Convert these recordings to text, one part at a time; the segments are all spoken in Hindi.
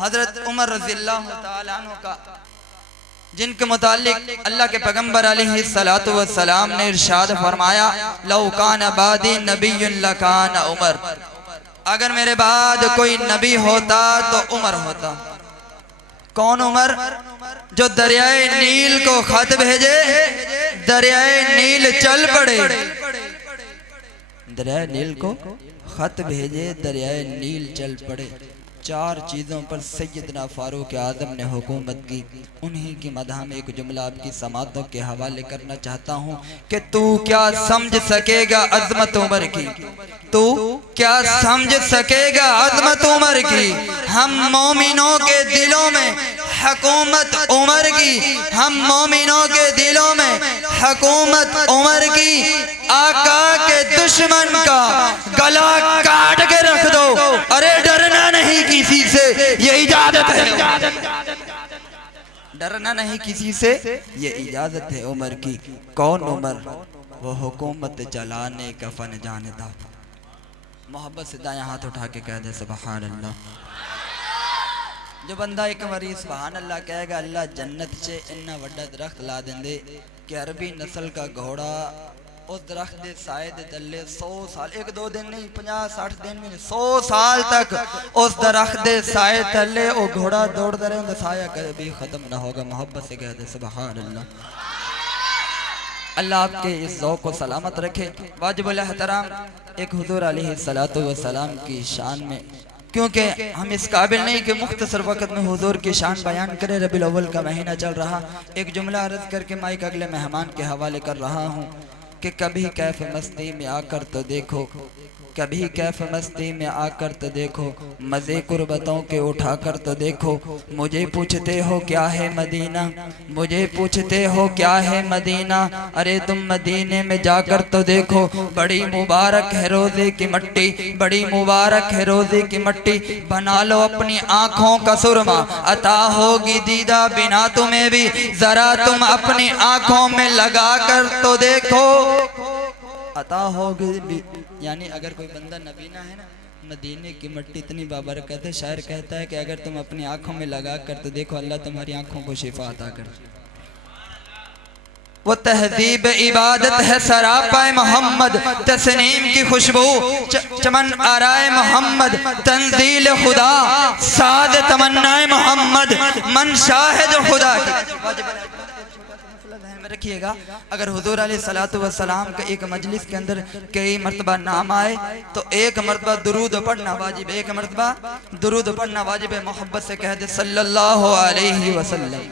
हजरत उमर रज़ियल्लाहु ताला अन्हु का, जिनके मुतालिक अल्लाह के पैगंबर अलैहिस्सलातु वस्सलाम ने इरशाद फरमाया, लौ कान बादी नबियुन लकान उमर, अगर मेरे बाद कोई नबी होता तो उमर होता। कौन उमर? जो दरियाए नील को खत भेजे, दरियाए नील चल पड़े। दरियाए नील को खत भेजे, दरियाए नील चल पड़े। चार चीज़ों पर सैयदना फारूक आज़म ने हुकूमत की। उन्हीं की मदह में एक जुमला आपकी समातों के हवाले करना चाहता हूँ कि तू क्या समझ सकेगा अज़मत उमर की, तू क्या समझ सकेगा अज़मत उमर की। हम मोमिनों के दिलों में हुकूमत उमर की, हम मोमिनों के दिलों में हुकूमत उमर की। आका के दुश्मन का गला काट के रख दो, अरे डरना नहीं किसी से, ये इजाजत है। डरना नहीं किसी से, ये इजाजत है उमर की। कौन उमर? वो हुकूमत चलाने का फन जानता। मोहब्बत से दायां हाथ उठा के कह दे सुभान अल्लाह। जो बंदा एक मरीज सुभान अल्लाह कहेगा, अल्लाह जन्नत से इन्ना वड्डा दरख्त ला देंदे कि अरबी नस्ल का घोड़ा उस दरख्त के साए दे तले 100 साल, एक दो दिन नहीं 50-60 दिन में 100 साल तक उस दरख्त के साए तले वो घोड़ा दौड़ता रहे, उनका साया कभी खत्म ना होगा। मोहब्बत से कह दे सुभान अल्लाह। अल्लाह आपके इस ज़ौक़ को सलामत रखे। वाजिबुल एहतराम एक हुज़ूर अलैहिस्सलातु वस्सलाम की शान में, क्योंकि हम इस काबिल नहीं कि मुख्तसर वक़्त में हुज़ूर की शान बयान करें। रबीउल अव्वल का महीना चल रहा, एक जुमला अर्ज़ करके माइक अगले मेहमान के हवाले कर रहा हूँ कि कभी कैफ मस्ती में आकर तो देखो, कभी कैफ मस्ती में आकर तो देखो, मज़े कुर्बतों के उठाकर तो देखो। मुझे पूछते हो क्या है मदीना, मुझे पूछते हो क्या है मदीना, अरे तुम मदीने में जाकर तो देखो। बड़ी मुबारक है रोज़े की मट्टी, बड़ी मुबारक है रोज़े की मट्टी। बना लो अपनी आँखों का सुरमा, अता होगी दीदा बिना तुम्हें भी, ज़रा तुम अपनी आँखों में लगा कर तो देखो। अता होगी, यानी अगर कोई बंदा नबीना है ना, मदीने की मिट्टी इतनी बाबरकत है, शायर कहता है कि अगर तुम अपनी आंखों में लगा कर तो देखो, अल्लाह तुम्हारी आंखों को शिफा अता कर। वो तहजीब इबादत है सरापाए मोहम्मद, तस्नीम की खुशबू चमन आराए मोहम्मद, तंजील खुदा साद तमन्नाए मोहम्मद, मन शाहिद खुदा की। रखिएगा, अगर हुजूर अलैहिस्सलातु वस्सलाम के एक मजलिस के अंदर कई मर्तबा नाम आए तो एक मर्तबा दुरूद पढ़ना वाजिब, एक मर्तबा दुरूद पढ़ना वाजिब है। मोहब्बत से कह दे सल्लल्लाहु अलैहि वसल्लम।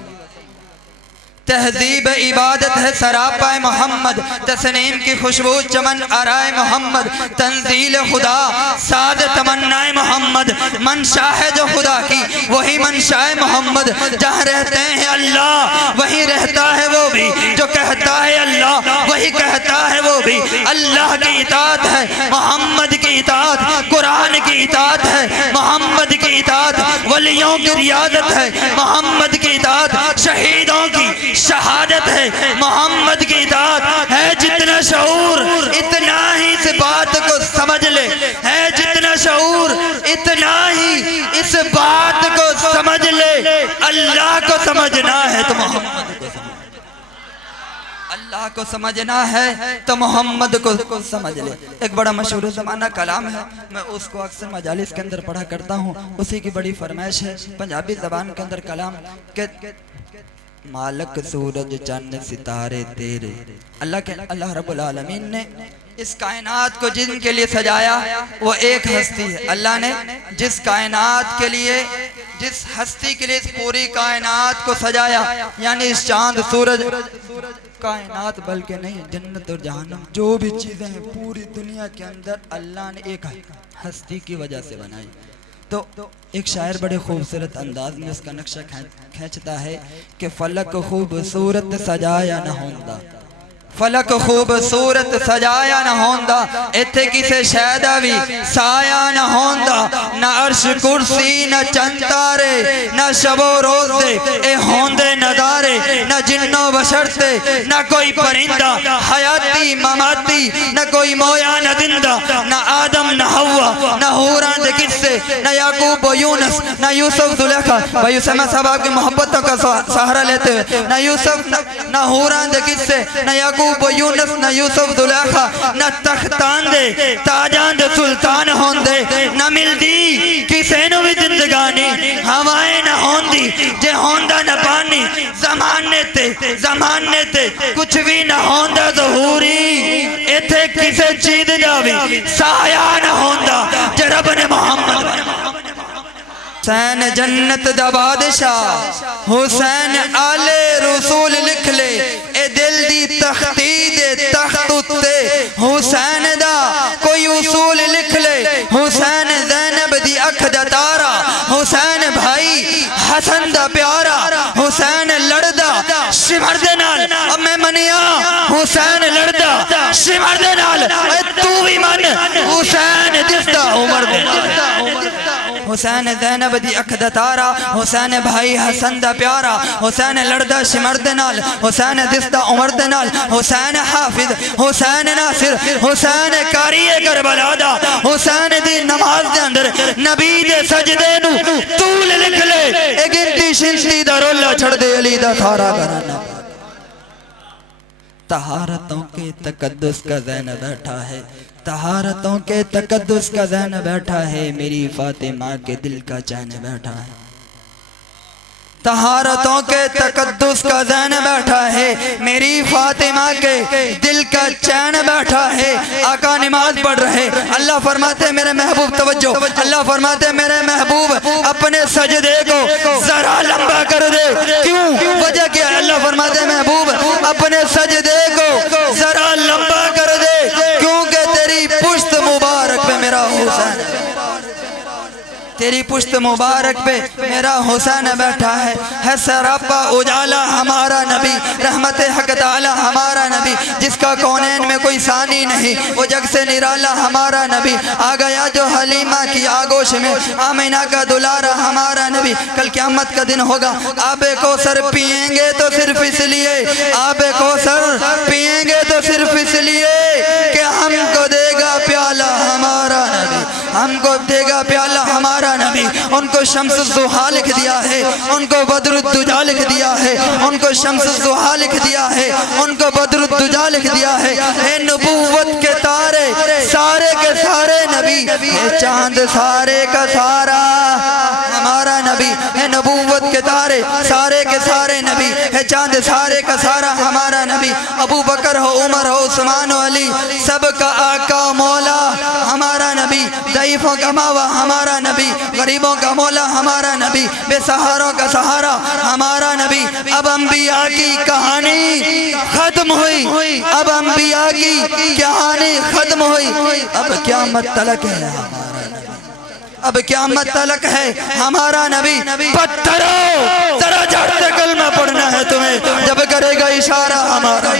तहजीब इबादत है सरापाए मोहम्मद, तस्नीम की खुशबू चमन आराए मोहम्मद, तंजील खुदा साद तमन्नाए मोहम्मद, मंशा है जो खुदा की वही मंशा है मोहम्मद। जहाँ रहते हैं अल्लाह वहीं रहता है वो भी, जो कहता है अल्लाह वही कहता है वो भी। अल्लाह की इताअत है, मोहम्मद की इताअत, कुरान की इताअत है, मोहम्मद की इताअत, वलियों की रियादत है, मोहम्मद की इताअत, शहीदों की शहादत है, मोहम्मद की इताअत है। जितना शऊर इतना ही इस बात को समझ ले, है जितना शऊर इतना ही इस बात को समझ ले। अल्लाह को समझना है तो मोहम्मद को समझ, अल्लाह को समझना है तो मोहम्मद को समझ ले। एक बड़ा मशहूर ज़माना कलाम है, मैं उसको अक्सर मजालिस के अंदर पढ़ा करता हूँ, उसी की बड़ी फरमाइश है। पंजाबी ज़बान के अंदर कलाम के मालक सूरज चंद सितारे तेरे, अल्लाह रब्बुल आलमीन ने इस कायनात को जिनके लिए सजाया वो एक हस्ती है। अल्लाह ने जिस कायनात के लिए, जिस हस्ती के लिए इस पूरी कायनात को सजाया, यानी इस चांद सूरज कायनात बल्कि नहीं, जन्नत और जहन्नम जो भी चीज़ें हैं पूरी दुनिया के अंदर अल्लाह ने एक हस्ती की वजह से बनाई। तो एक शायर बड़े खूबसूरत अंदाज में उसका नक्शा खींचता है कि फलक खूबसूरत सजाया न होंदा, फलक खूबसूरत सजाया न होंदा, इत्थे किसे शैदा भी साया न होंदा। न अर्श कुर्सी न चंद तारे, न शबो रोज दे ए होंदे नजारे। न जिन्नो बशरते न कोई परिंदा, हयाती ममाती न कोई मोया न जिंदा। न आदम न हवा न हूरां दे किस्से, न याकूब व यूनुस न यूसुफ जुलेखा। भाई उसामा साहब आपकी मोहब्बतों का सहारा लेते हुए, न यूसुफ न हूरां दे किस्से, न याकूब व यूनुस न यूसुफ जुलेखा। न तख्तान दे ताजां दे सुल्तान होंदे, न मिलदी किसे नु भी जिंदगानी हवाएं न होंदी जे होंदा न पानी। जमाने ते कुछ भी न होंदा ज़हूरी, इत्थे किसे चीज दा भी साया न होंदा जे रब ने मोहम्मद। हुसैन जन्नत दा बादशाह, हुसैन आले रसूल लिख ले ए दिल दी तख्ती दे तख्त उत्ते। हुसैन दा कोई उसूल लिख ले, हुसैन ज़ैनब दी अख दा तारा। हुसैन भाई हसन दा प्यारा, हुसैन लड़दा शिमर दे नाल। अब मैं मनिया हुसैन लड़दा शिमर दे नाल, तू भी मन हुसैन दिसदा उमर दे नाल। हुसैन ज़ैनब दी अख दा तारा, हुसैन भाई हसन दा प्यारा। हुसैन लड़दा शिमर दे नाल, हुसैन दिसदा उमर दे नाल। हुसैन हाफिज, हुसैन नासिर, हुसैन कारी करबला दा। हुसैन दी नमाज दे अंदर नबी दे सजदे नु तूल लिख ले, ए गिनती शिनती दा रोला छड़ दे अली दा सारा घराना। तहारतों के तकद्दुस का ज़ैन बैठा है, तहारतों के तकद्दुस का ज़ैन बैठा है, मेरी फातिमा के दिल का चैन बैठा है। तहारतों के तकद्दुस का ज़ैन बैठा है, मेरी फातिमा के दिल का चैन बैठा है। आका नमाज पढ़ रहे, अल्लाह फरमाते मेरे महबूब तवज्जो, अल्लाह फरमाते मेरे महबूब अपने सजदे को जरा लंबा कर दे। क्यों, वजह क्या है? अल्लाह फरमाते महबूब अपने सजदे को जरा लंबा कर दे, क्योंकि तेरी पुश्त मुबारक पे मेरा हुसैन, तेरी पुश्त मुबारक पे मेरा हुसैन बैठा है सरापा उजाला हमारा नबी, रहमत हक ताला हमारा नबी, जिसका कौनैन में कोई सानी नहीं, वो जग से निराला हमारा नबी। आ गया जो हलीमा की आगोश में, आमिना का दुलारा हमारा नबी। कल क़यामत का दिन होगा, आबे कौसर पिएंगे तो सिर्फ इसलिए, आबे कौसर पिएंगे तो सिर्फ इसलिए कि हमको देगा प्याला हमारा नबी, हमको देगा प्याला हमारा नबी। उनको शम्स ज़ुहा लिख दिया है, उनको बदरुद्दुजा लिख दिया है, उनको शम्स ज़ुहा लिख दिया है, उनको बदरुद्दुजा लिख दिया है। हे नबूवत के तारे सारे के सारे नबी, हे चांद सारे का सारा हमारा नबी। हे नबूवत के तारे सारे के सारे नबी, है चांद सारे का सारा हमारा नबी। अबू बकर हो, उमर हो, उस्मान हो, अली, सबका आका मौला हमारा नबी। ज़ईफ़ों का मावा हमारा नबी, गरीबों का मौला हमारा नबी, बेसहारों का सहारा हमारा नबी। अब अंबिया की कहानी खत्म हुई, अब अंबिया की कहानी खत्म हुई। अब क़यामत तलक है हमारा नबी, अब क़यामत तलक है हमारा नबी। पत्थरों जरा झट से कलमा पढ़ना है तुम्हें, जब करेगा इशारा हमारा।